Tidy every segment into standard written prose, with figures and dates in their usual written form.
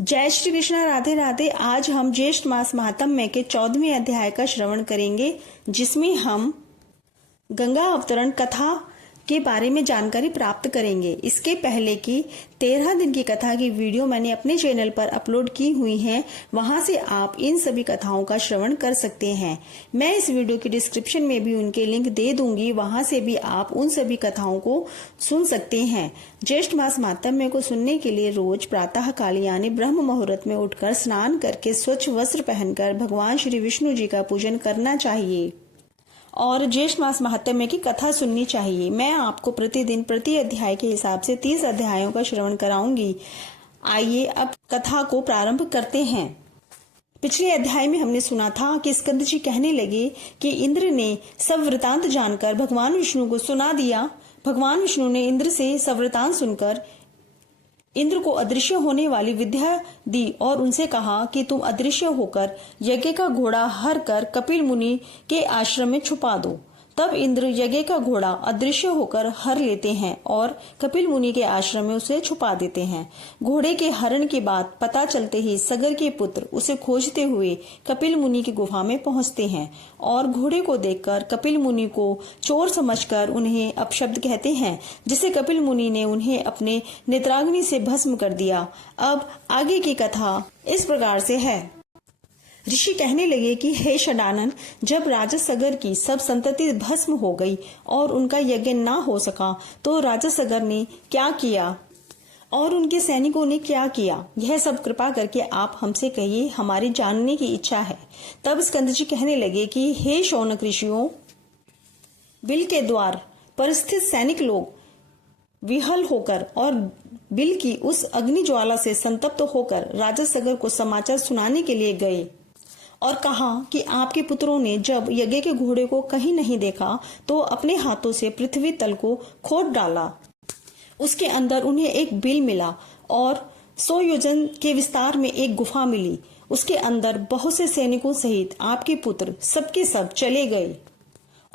जय श्री कृष्ण, राधे राधे। आज हम ज्येष्ठ मास महात्म्य के 14वें अध्याय का श्रवण करेंगे, जिसमें हम गंगा अवतरण कथा के बारे में जानकारी प्राप्त करेंगे। इसके पहले की 13 दिन की कथा की वीडियो मैंने अपने चैनल पर अपलोड की हुई है, वहां से आप इन सभी कथाओं का श्रवण कर सकते हैं। मैं इस वीडियो की डिस्क्रिप्शन में भी उनके लिंक दे दूंगी, वहां से भी आप उन सभी कथाओं को सुन सकते हैं। ज्येष्ठ मास महात्म्य को सुनने के लिए रोज प्रातः काल यानी ब्रह्म मुहूर्त में उठकर स्नान करके स्वच्छ वस्त्र पहनकर भगवान श्री विष्णु जी का पूजन करना चाहिए और ज्येष्ठ मास महात्म्य की कथा सुननी चाहिए। मैं आपको प्रतिदिन प्रति अध्याय के हिसाब से 30 अध्यायों का श्रवण कराऊंगी। आइए अब कथा को प्रारंभ करते हैं। पिछले अध्याय में हमने सुना था कि स्कंद जी कहने लगे कि इंद्र ने सब वृतांत जानकर भगवान विष्णु को सुना दिया। भगवान विष्णु ने इंद्र से सब वृतांत सुनकर इंद्र को अदृश्य होने वाली विद्या दी और उनसे कहा कि तुम अदृश्य होकर यज्ञ का घोड़ा हर कर कपिल मुनि के आश्रम में छुपा दो। तब इंद्र यज्ञ का घोड़ा अदृश्य होकर हर लेते हैं और कपिल मुनि के आश्रम में उसे छुपा देते हैं। घोड़े के हरण की बात पता चलते ही सगर के पुत्र उसे खोजते हुए कपिल मुनि की गुफा में पहुंचते हैं और घोड़े को देखकर कपिल मुनि को चोर समझकर उन्हें अपशब्द कहते हैं, जिसे कपिल मुनि ने उन्हें अपने नेत्राग्नि से भस्म कर दिया। अब आगे की कथा इस प्रकार से है। ऋषि कहने लगे कि हे षडानन, जब राजा सगर की सब संतति भस्म हो गई और उनका यज्ञ ना हो सका तो राजा सगर ने क्या किया और उनके सैनिकों ने क्या किया, यह सब कृपा करके आप हमसे कहिए, हमारी जानने की इच्छा है। तब स्कंद जी कहने लगे कि हे शौनक ऋषियों, बिल के द्वार पर स्थित सैनिक लोग विहल होकर और बिल की उस अग्नि ज्वाला से संतप्त होकर राजा सगर को समाचार सुनाने के लिए गए और कहा कि आपके पुत्रों ने जब यज्ञ के घोड़े को कहीं नहीं देखा तो अपने हाथों से पृथ्वी तल को खोद डाला। उसके अंदर उन्हें एक बिल मिला और 100 योजन के विस्तार में एक गुफा मिली। उसके अंदर बहुत से सैनिकों सहित आपके पुत्र सबके सब चले गए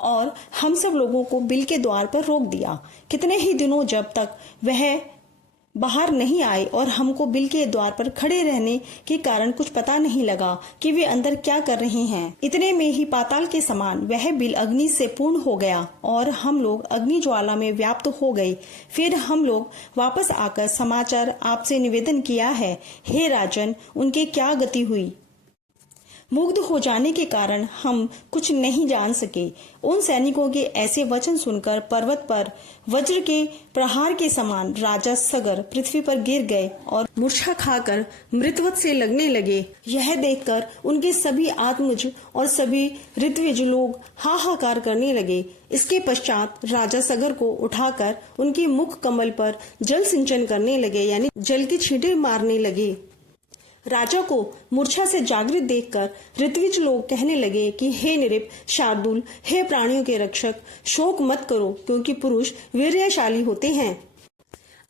और हम सब लोगों को बिल के द्वार पर रोक दिया। कितने ही दिनों जब तक वह बाहर नहीं आए और हमको बिल के द्वार पर खड़े रहने के कारण कुछ पता नहीं लगा कि वे अंदर क्या कर रहे हैं। इतने में ही पाताल के समान वह बिल अग्नि से पूर्ण हो गया और हम लोग अग्नि ज्वाला में व्याप्त हो गए। फिर हम लोग वापस आकर समाचार आपसे निवेदन किया है, हे राजन, उनकी क्या गति हुई। मुग्ध हो जाने के कारण हम कुछ नहीं जान सके। उन सैनिकों के ऐसे वचन सुनकर पर्वत पर वज्र के प्रहार के समान राजा सगर पृथ्वी पर गिर गए और मूर्छा खाकर मृतवत से लगने लगे। यह देखकर उनके सभी आत्मज और सभी ऋत्विज लोग हाहाकार करने लगे। इसके पश्चात राजा सगर को उठाकर उनके मुख कमल पर जल सिंचन करने लगे, यानी जल की छींटे मारने लगे। राजा को मूर्छा से जागृत देखकर ऋत्विज लोग कहने लगे कि हे नृप, शार्दुल, हे प्राणियों के रक्षक, शोक मत करो, क्योंकि पुरुष वीर्यशाली होते हैं।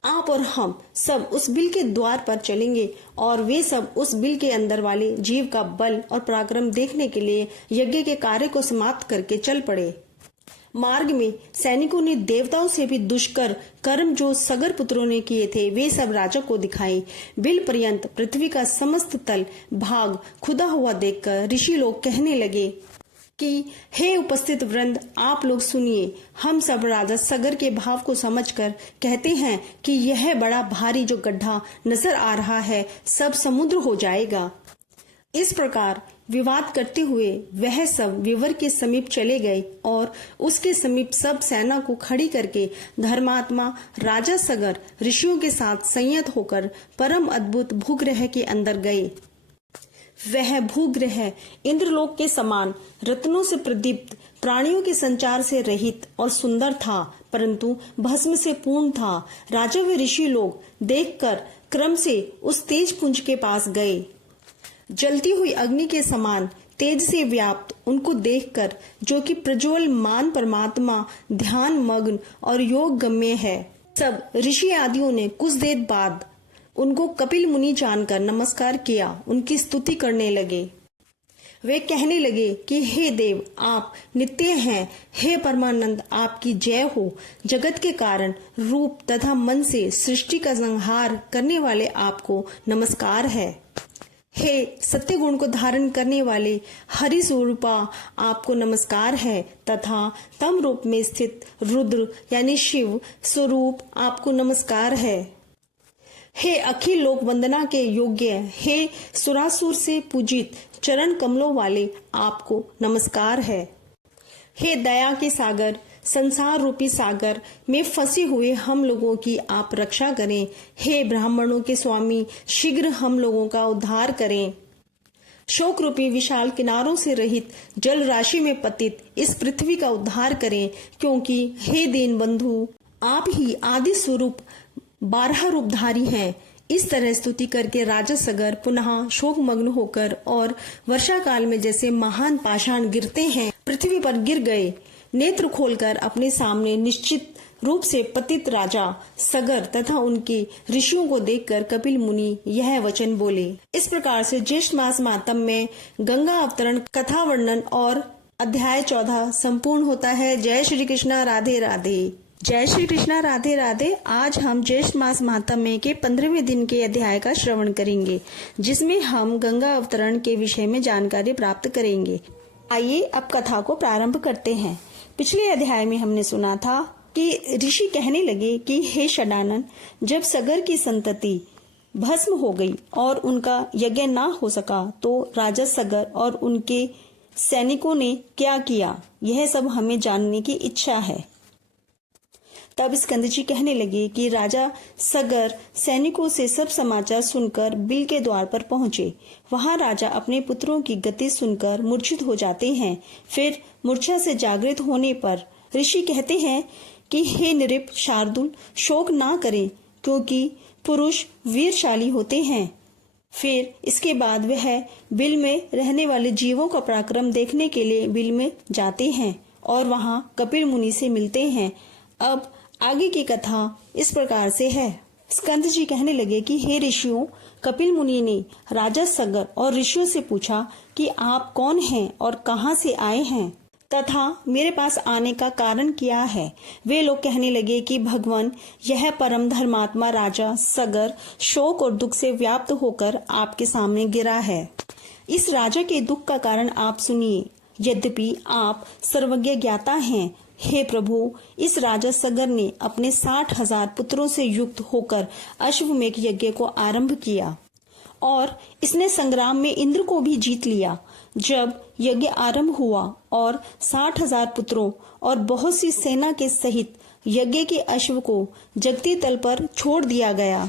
आप और हम सब उस बिल के द्वार पर चलेंगे और वे सब उस बिल के अंदर वाले जीव का बल और पराक्रम देखने के लिए यज्ञ के कार्य को समाप्त करके चल पड़े। मार्ग में सैनिकों ने देवताओं से भी दुष्कर कर्म जो सगर पुत्रों ने किए थे वे सब राजा को दिखाए। बिल पर्यंत पृथ्वी का समस्त तल भाग खुदा हुआ देखकर ऋषि लोग कहने लगे कि हे उपस्थित वृंद, आप लोग सुनिए। हम सब राजा सगर के भाव को समझकर कहते हैं कि यह बड़ा भारी जो गड्ढा नजर आ रहा है सब समुद्र हो जाएगा। इस प्रकार विवाद करते हुए वह सब विवर के समीप चले गए और उसके समीप सब सेना को खड़ी करके धर्मात्मा राजा सगर ऋषियों के साथ संयत होकर परम अद्भुत भूग्रह के अंदर गए। वह भूग्रह इंद्रलोक के समान रत्नों से प्रदीप्त, प्राणियों के संचार से रहित और सुंदर था, परंतु भस्म से पूर्ण था। राजा व ऋषि लोग देखकर क्रम से उस तेज पुंज के पास गए। जलती हुई अग्नि के समान तेज से व्याप्त उनको देखकर, जो कि प्रज्वल मान परमात्मा ध्यान मग्न और योग गम्य है, सब ऋषि आदियों ने कुछ देर बाद उनको कपिल मुनि जानकर नमस्कार किया, उनकी स्तुति करने लगे। वे कहने लगे कि हे देव, आप नित्य हैं। हे परमानंद, आपकी जय हो। जगत के कारण, रूप तथा मन से सृष्टि का संहार करने वाले आपको नमस्कार है। हे सत्य गुण को धारण करने वाले हरि स्वरूपा, आपको नमस्कार है। तथा तम रूप में स्थित रुद्र यानी शिव स्वरूप, आपको नमस्कार है। हे अखिल लोक वंदना के योग्य, हे सुरासुर से पूजित चरण कमलों वाले, आपको नमस्कार है। हे दया के सागर, संसार रूपी सागर में फंसे हुए हम लोगों की आप रक्षा करें। हे ब्राह्मणों के स्वामी, शीघ्र हम लोगों का उद्धार करें। शोक रूपी विशाल किनारों से रहित जल राशि में पतित इस पृथ्वी का उद्धार करें, क्योंकि हे दीन बंधु, आप ही आदि स्वरूप 12 रूपधारी हैं। इस तरह स्तुति करके राजा सगर पुनः शोकमग्न होकर और वर्षा काल में जैसे महान पाषाण गिरते हैं, पृथ्वी पर गिर गए। नेत्र खोलकर अपने सामने निश्चित रूप से पतित राजा सगर तथा उनके ऋषियों को देखकर कपिल मुनि यह वचन बोले। इस प्रकार से ज्येष्ठ मास मातम में गंगा अवतरण कथा वर्णन और अध्याय 14 संपूर्ण होता है। जय श्री कृष्णा, राधे राधे। जय श्री कृष्णा, राधे राधे। आज हम ज्येष्ठ मास महात्म्य के 15वें दिन के अध्याय का श्रवण करेंगे, जिसमें हम गंगा अवतरण के विषय में जानकारी प्राप्त करेंगे। आइए अब कथा को प्रारंभ करते हैं। पिछले अध्याय में हमने सुना था कि ऋषि कहने लगे कि हे षडानन, जब सगर की संतति भस्म हो गई और उनका यज्ञ ना हो सका, तो राजा सगर और उनके सैनिकों ने क्या किया, यह सब हमें जानने की इच्छा है। तब स्कंद जी कहने लगे कि राजा सगर सैनिकों से सब समाचार सुनकर बिल के द्वार पर पहुंचे। वहां राजा अपने पुत्रों की गति सुनकर मूर्छित हो जाते हैं। फिर मूर्छा से जागृत होने पर ऋषि कहते हैं कि हे नृप शार्दुल, शोक ना करें, क्योंकि पुरुष वीरशाली होते हैं। फिर इसके बाद वह बिल में रहने वाले जीवों का पराक्रम देखने के लिए बिल में जाते हैं और वहां कपिल मुनि से मिलते हैं। अब आगे की कथा इस प्रकार से है। स्कंद जी कहने लगे कि हे ऋषियों, कपिल मुनि ने राजा सगर और ऋषियों से पूछा कि आप कौन हैं और कहां से आए हैं तथा मेरे पास आने का कारण क्या है। वे लोग कहने लगे कि भगवान, यह परम धर्मात्मा राजा सगर शोक और दुख से व्याप्त होकर आपके सामने गिरा है। इस राजा के दुख का कारण आप सुनिए। यद्यपि आप सर्वज्ञ ज्ञाता हैं, हे प्रभु, इस राजा सगर ने अपने 60,000 पुत्रों से युक्त होकर अश्वमेघ यज्ञ को आरंभ किया और इसने संग्राम में इंद्र को भी जीत लिया। जब यज्ञ आरंभ हुआ और 60,000 पुत्रों और बहुत सी सेना के सहित यज्ञ के अश्व को जगती तल पर छोड़ दिया गया,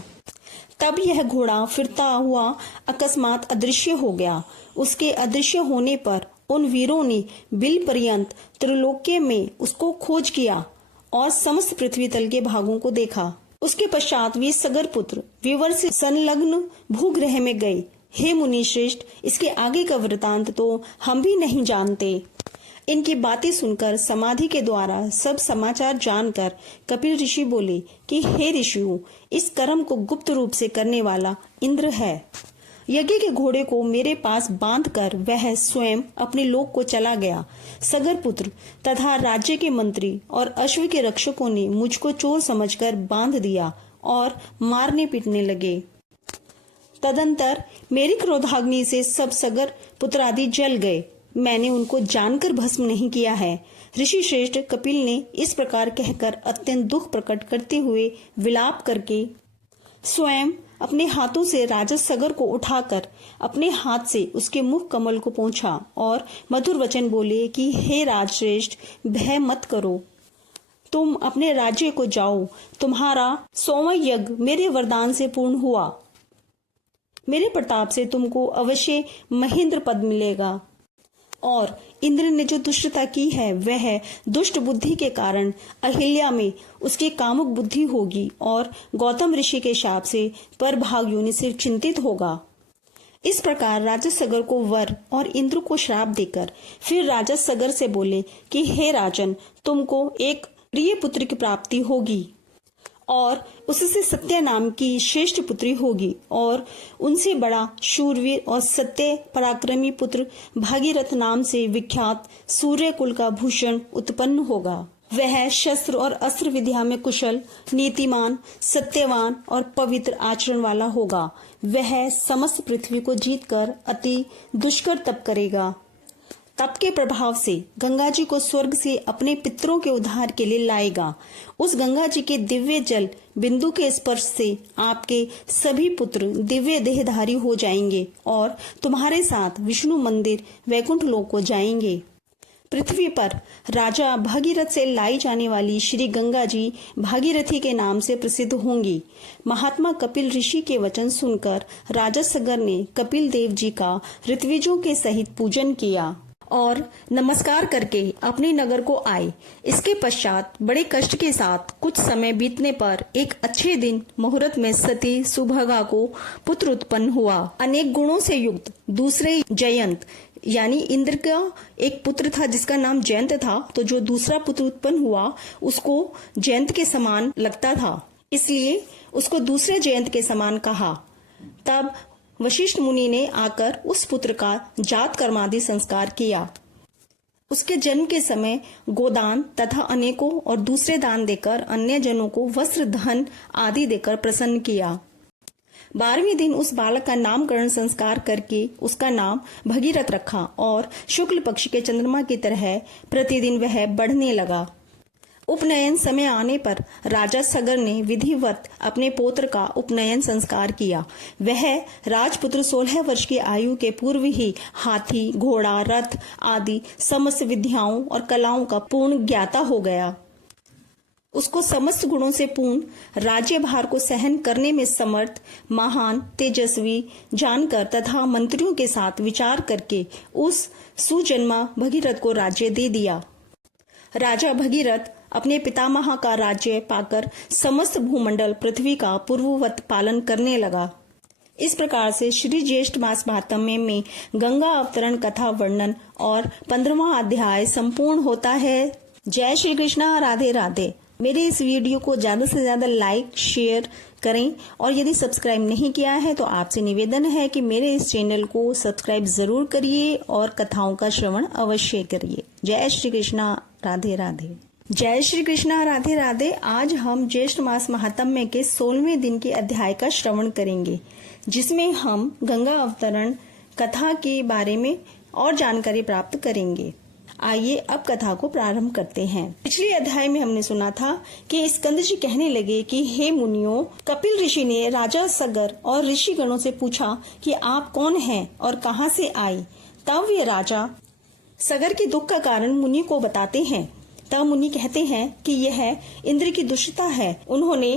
तब यह घोड़ा फिरता हुआ अकस्मात अदृश्य हो गया। उसके अदृश्य होने पर उन वीरों ने बिल पर्यंत त्रिलोक्य में उसको खोज किया और समस्त पृथ्वी तल के भागों को देखा। उसके पश्चात वे सगर पुत्र विवर से संलग्न भूग्रह में गए। हे मुनि श्रेष्ठ, इसके आगे का वृतांत तो हम भी नहीं जानते। इनकी बातें सुनकर समाधि के द्वारा सब समाचार जानकर कपिल ऋषि बोले कि हे ऋषियों, इस कर्म को गुप्त रूप से करने वाला इंद्र है। यज्ञ के घोड़े को मेरे पास बांधकर वह स्वयं अपने लोक को चला गया। सगर पुत्र तथा राज्य के मंत्री और अश्व के रक्षकों ने मुझको चोर समझकर बांध दिया और मारने पीटने लगे। तदंतर मेरी क्रोधाग्नि से सब सगर पुत्रादि जल गए। मैंने उनको जानकर भस्म नहीं किया है। ऋषि श्रेष्ठ कपिल ने इस प्रकार कहकर अत्यंत दुख प्रकट करते हुए विलाप करके स्वयं अपने हाथों से राजा सगर को उठाकर अपने हाथ से उसके मुख कमल को पोंछा और मधुर वचन बोले कि हे राजश्रेष्ठ, भय मत करो, तुम अपने राज्य को जाओ। तुम्हारा 100वां यज्ञ मेरे वरदान से पूर्ण हुआ। मेरे प्रताप से तुमको अवश्य महेंद्र पद मिलेगा। और इंद्र ने जो दुष्टता की है, वह दुष्ट बुद्धि के कारण अहिल्या में उसकी कामुक बुद्धि होगी और गौतम ऋषि के शाप से परभाग योनि से चिंतित होगा। इस प्रकार राजा सगर को वर और इंद्र को श्राप देकर फिर राजा सगर से बोले कि हे राजन, तुमको एक प्रिय पुत्र की प्राप्ति होगी और उससे सत्या नाम की श्रेष्ठ पुत्री होगी और उनसे बड़ा शूरवीर और सत्य पराक्रमी पुत्र भागीरथ नाम से विख्यात सूर्य कुल का भूषण उत्पन्न होगा। वह शस्त्र और अस्त्र विद्या में कुशल, नीतिमान, सत्यवान और पवित्र आचरण वाला होगा। वह समस्त पृथ्वी को जीतकर अति दुष्कर तप करेगा। तप के प्रभाव से गंगा जी को स्वर्ग से अपने पितरों के उद्धार के लिए लाएगा। उस गंगा जी के दिव्य जल बिंदु के स्पर्श से आपके सभी पुत्र दिव्य देहधारी हो जाएंगे और तुम्हारे साथ विष्णु मंदिर वैकुंठ लोक को जाएंगे। पृथ्वी पर राजा भागीरथ से लाई जाने वाली श्री गंगा जी भागीरथी के नाम से प्रसिद्ध होंगी। महात्मा कपिल ऋषि के वचन सुनकर राजा सगर ने कपिल देव जी का ऋत्विजों के सहित पूजन किया और नमस्कार करके अपने नगर को आए। इसके पश्चात बड़े कष्ट के साथ कुछ समय बीतने पर एक अच्छे दिन मुहूर्त में सती सुभगा को पुत्र उत्पन्न हुआ। अनेक गुणों से युक्त दूसरे जयंत यानी इंद्र का एक पुत्र था जिसका नाम जयंत था, तो जो दूसरा पुत्र उत्पन्न हुआ उसको जयंत के समान लगता था, इसलिए उसको दूसरे जयंत के समान कहा। तब वशिष्ठ मुनि ने आकर उस पुत्र का जात कर्मादि संस्कार किया। उसके जन्म के समय गोदान तथा अनेकों और दूसरे दान देकर अन्य जनों को वस्त्र, धन आदि देकर प्रसन्न किया। 12वें दिन उस बालक का नामकरण संस्कार करके उसका नाम भगीरथ रखा और शुक्ल पक्ष के चंद्रमा की तरह प्रतिदिन वह बढ़ने लगा। उपनयन समय आने पर राजा सगर ने विधिवत अपने पौत्र का उपनयन संस्कार किया। वह राजपुत्र 16 वर्ष की आयु के पूर्व ही हाथी, घोड़ा, रथ आदि समस्त विद्याओं और कलाओं का पूर्ण ज्ञाता हो गया। उसको समस्त गुणों से पूर्ण, राज्य भार को सहन करने में समर्थ, महान, तेजस्वी जानकर तथा मंत्रियों के साथ विचार करके उस सुजन्मा भगीरथ को राज्य दे दिया। राजा भगीरथ अपने पितामह का राज्य पाकर समस्त भूमंडल पृथ्वी का पूर्ववत पालन करने लगा। इस प्रकार से श्री ज्येष्ठ मास महात्म्य में गंगा अवतरण कथा वर्णन और 15वां अध्याय संपूर्ण होता है। जय श्री कृष्णा, राधे राधे। मेरे इस वीडियो को ज्यादा से ज्यादा लाइक, शेयर करें और यदि सब्सक्राइब नहीं किया है तो आपसे निवेदन है कि मेरे इस चैनल को सब्सक्राइब जरूर करिए और कथाओं का श्रवण अवश्य करिए। जय श्री कृष्णा, राधे राधे। जय श्री कृष्णा, राधे राधे। आज हम ज्येष्ठ मास महात्म्य के 16वें दिन के अध्याय का श्रवण करेंगे, जिसमें हम गंगा अवतरण कथा के बारे में और जानकारी प्राप्त करेंगे। आइए अब कथा को प्रारंभ करते हैं। पिछले अध्याय में हमने सुना था कि स्कंद जी कहने लगे कि हे मुनियों, कपिल ऋषि ने राजा सगर और ऋषि गणों से पूछा कि आप कौन हैं और कहां से आए। तब वे राजा सगर के दुख का कारण मुनि को बताते हैं। तब मुनि कहते हैं कि यह इंद्र की दुष्टता है, उन्होंने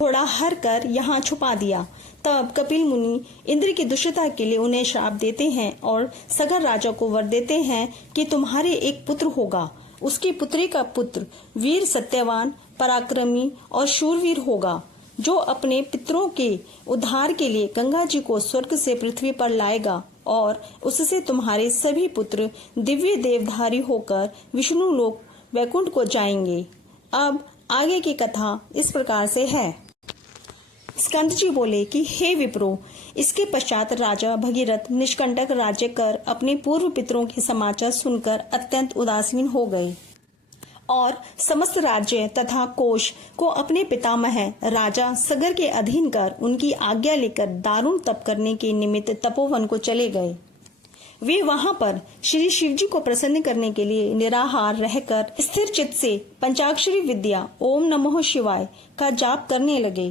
घोड़ा हर कर यहाँ छुपा दिया। तब कपिल मुनि इंद्र की दुष्टता के लिए उन्हें श्राप देते हैं और सगर राजा को वर देते हैं कि तुम्हारे एक पुत्र होगा। उसकी पुत्री का पुत्र वीर, सत्यवान, पराक्रमी और शूरवीर होगा, जो अपने पितरों के उद्धार के लिए गंगा जी को स्वर्ग से पृथ्वी पर लाएगा और उससे तुम्हारे सभी पुत्र दिव्य देवधारी होकर विष्णु लोक वैकुंठ को जाएंगे। अब आगे की कथा इस प्रकार से है। स्कंद जी बोले कि हे विप्रो, इसके पश्चात राजा भगीरथ निष्कंटक राज्य कर अपने पूर्व पितरों के समाचार सुनकर अत्यंत उदासीन हो गए और समस्त राज्य तथा कोश को अपने पितामह राजा सगर के अधीन कर उनकी आज्ञा लेकर दारुण तप करने के निमित्त तपोवन को चले गए। वे वहां पर श्री शिव जी को प्रसन्न करने के लिए निराहार रहकर स्थिर चित्त से पंचाक्षरी विद्या ओम नमः शिवाय का जाप करने लगे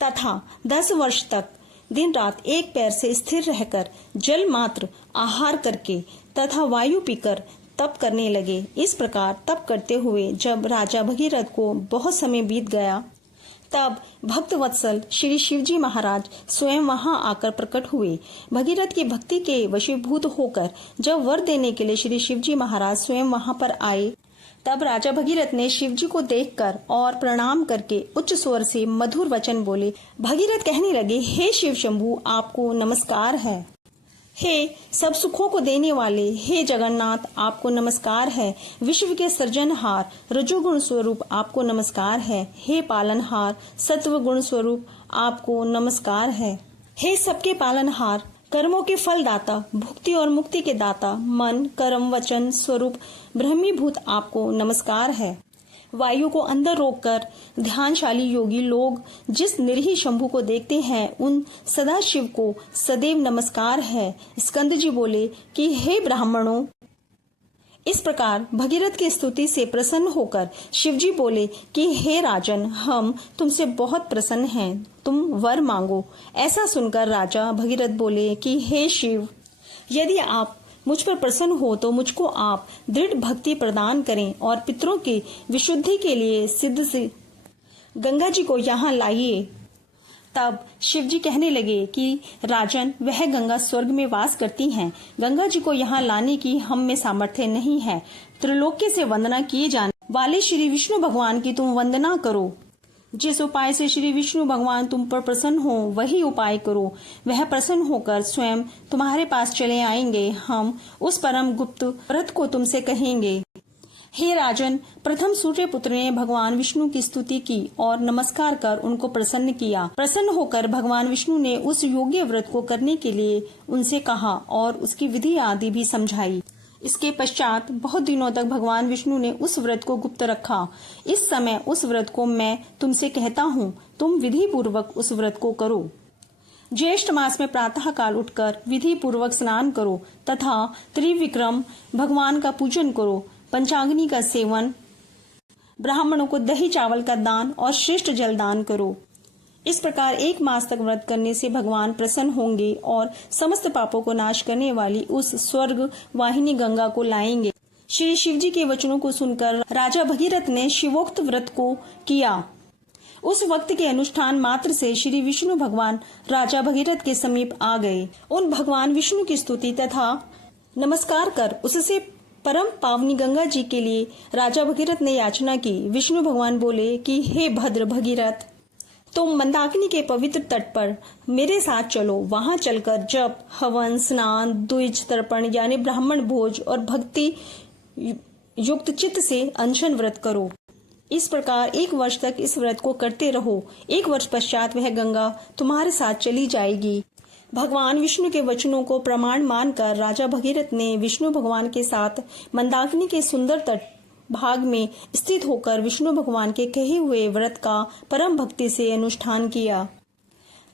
तथा 10 वर्ष तक दिन रात एक पैर से स्थिर रहकर जल मात्र आहार करके तथा वायु पीकर तप करने लगे। इस प्रकार तप करते हुए जब राजा भगीरथ को बहुत समय बीत गया, तब भक्त वत्सल श्री शिवजी महाराज स्वयं वहां आकर प्रकट हुए। भगीरथ की भक्ति के वशीभूत होकर जब वर देने के लिए श्री शिवजी महाराज स्वयं वहां पर आए, तब राजा भगीरथ ने शिवजी को देखकर और प्रणाम करके उच्च स्वर से मधुर वचन बोले। भगीरथ कहने लगे, हे शिव शंभु, आपको नमस्कार है। हे सब सुखों को देने वाले हे जगन्नाथ, आपको नमस्कार है। विश्व के सृजनहार रजोगुण स्वरूप आपको नमस्कार है। हे पालनहार सत्व गुण स्वरूप आपको नमस्कार है। हे सबके पालनहार कर्मों के फलदाता भुक्ति और मुक्ति के दाता मन कर्म वचन स्वरूप ब्रह्मीभूत आपको नमस्कार है। वायु को अंदर रोककर ध्यानशाली योगी लोग जिस निरीह शंभु को देखते हैं उन सदाशिव को सदैव नमस्कार है। स्कंद जी बोले कि हे ब्राह्मणों, इस प्रकार भगीरथ की स्तुति से प्रसन्न होकर शिवजी बोले कि हे राजन, हम तुमसे बहुत प्रसन्न हैं, तुम वर मांगो। ऐसा सुनकर राजा भगीरथ बोले कि हे शिव, यदि आप मुझ पर प्रसन्न हो तो मुझको आप दृढ़ भक्ति प्रदान करें और पितरों की विशुद्धि के लिए सिद्ध से गंगा जी को यहाँ लाइए। तब शिव जी कहने लगे कि राजन, वह गंगा स्वर्ग में वास करती हैं। गंगा जी को यहाँ लाने की हम में सामर्थ्य नहीं है। त्रिलोक्य से वंदना किए जाने वाले श्री विष्णु भगवान की तुम वंदना करो। जिस उपाय से श्री विष्णु भगवान तुम पर प्रसन्न हो वही उपाय करो। वह प्रसन्न होकर स्वयं तुम्हारे पास चले आएंगे। हम उस परम गुप्त व्रत को तुमसे कहेंगे। हे राजन, प्रथम सूर्य पुत्र ने भगवान विष्णु की स्तुति की और नमस्कार कर उनको प्रसन्न किया। प्रसन्न होकर भगवान विष्णु ने उस योग्य व्रत को करने के लिए उनसे कहा और उसकी विधि आदि भी समझाई। इसके पश्चात बहुत दिनों तक भगवान विष्णु ने उस व्रत को गुप्त रखा। इस समय उस व्रत को मैं तुमसे कहता हूँ, तुम विधि पूर्वक उस व्रत को करो। ज्येष्ठ मास में प्रातः काल उठकर विधि पूर्वक स्नान करो तथा त्रिविक्रम भगवान का पूजन करो। पंचाग्नि का सेवन, ब्राह्मणों को दही चावल का दान और श्रेष्ठ जल दान करो। इस प्रकार 1 मास तक व्रत करने से भगवान प्रसन्न होंगे और समस्त पापों को नाश करने वाली उस स्वर्ग वाहिनी गंगा को लाएंगे। श्री शिव जी के वचनों को सुनकर राजा भगीरथ ने शिवोक्त व्रत को किया। उस वक्त के अनुष्ठान मात्र से श्री विष्णु भगवान राजा भगीरथ के समीप आ गए। उन भगवान विष्णु की स्तुति तथा नमस्कार कर उससे परम पावनी गंगा जी के लिए राजा भगीरथ ने याचना की। विष्णु भगवान बोले कि हे भद्र भगीरथ, तुम मंदाकिनी के पवित्र तट पर मेरे साथ चलो। वहां चलकर जप, हवन, स्नान, द्विज तर्पण यानी ब्राह्मण भोज और भक्ति युक्त चित्त से अनशन व्रत करो। इस प्रकार 1 वर्ष तक इस व्रत को करते रहो। 1 वर्ष पश्चात वह गंगा तुम्हारे साथ चली जाएगी। भगवान विष्णु के वचनों को प्रमाण मानकर राजा भगीरथ ने विष्णु भगवान के साथ मंदाकिनी के सुंदर तट भाग में स्थित होकर विष्णु भगवान के कहे हुए व्रत का परम भक्ति से अनुष्ठान किया।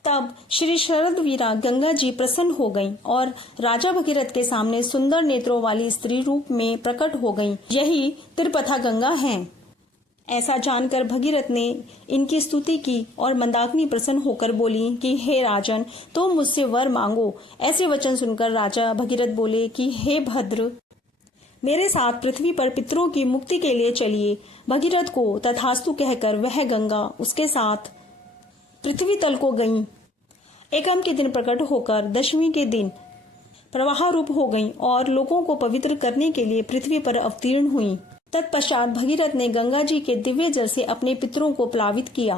तब श्री शरदवीरा गंगा जी प्रसन्न हो गईं और राजा भगीरथ के सामने सुंदर नेत्रों वाली स्त्री रूप में प्रकट हो गईं। यही त्रिपथा गंगा हैं। ऐसा जानकर भगीरथ ने इनकी स्तुति की और मंदाकिनी प्रसन्न होकर बोली कि हे राजन, तुम मुझसे वर मांगो। ऐसे वचन सुनकर राजा भगीरथ बोले कि हे भद्र, मेरे साथ पृथ्वी पर पितरों की मुक्ति के लिए चलिए। भगीरथ को तथास्तु कहकर वह गंगा उसके साथ पृथ्वी तल को गईं। एकम के दिन प्रकट होकर दशमी के दिन प्रवाह रूप हो गईं और लोगों को पवित्र करने के लिए पृथ्वी पर अवतीर्ण हुईं। तत्पश्चात भगीरथ ने गंगा जी के दिव्य जल से अपने पितरों को प्लावित किया।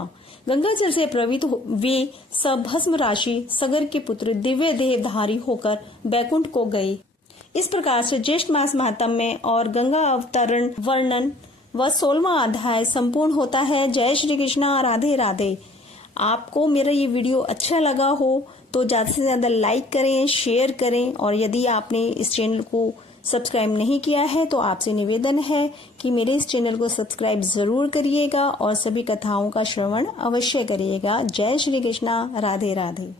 गंगा जल से प्लावित वे सब भस्म राशि सगर के पुत्र दिव्य देहधारी होकर बैकुंठ को गए। इस प्रकार से ज्येष्ठ मास महात्म्य और गंगा अवतरण वर्णन व 16वां अध्याय संपूर्ण होता है। जय श्री कृष्णा, राधे राधे। आपको मेरा ये वीडियो अच्छा लगा हो तो ज्यादा से ज्यादा लाइक करें, शेयर करें और यदि आपने इस चैनल को सब्सक्राइब नहीं किया है तो आपसे निवेदन है कि मेरे इस चैनल को सब्सक्राइब जरूर करिएगा और सभी कथाओं का श्रवण अवश्य करिएगा। जय श्री कृष्णा, राधे राधे।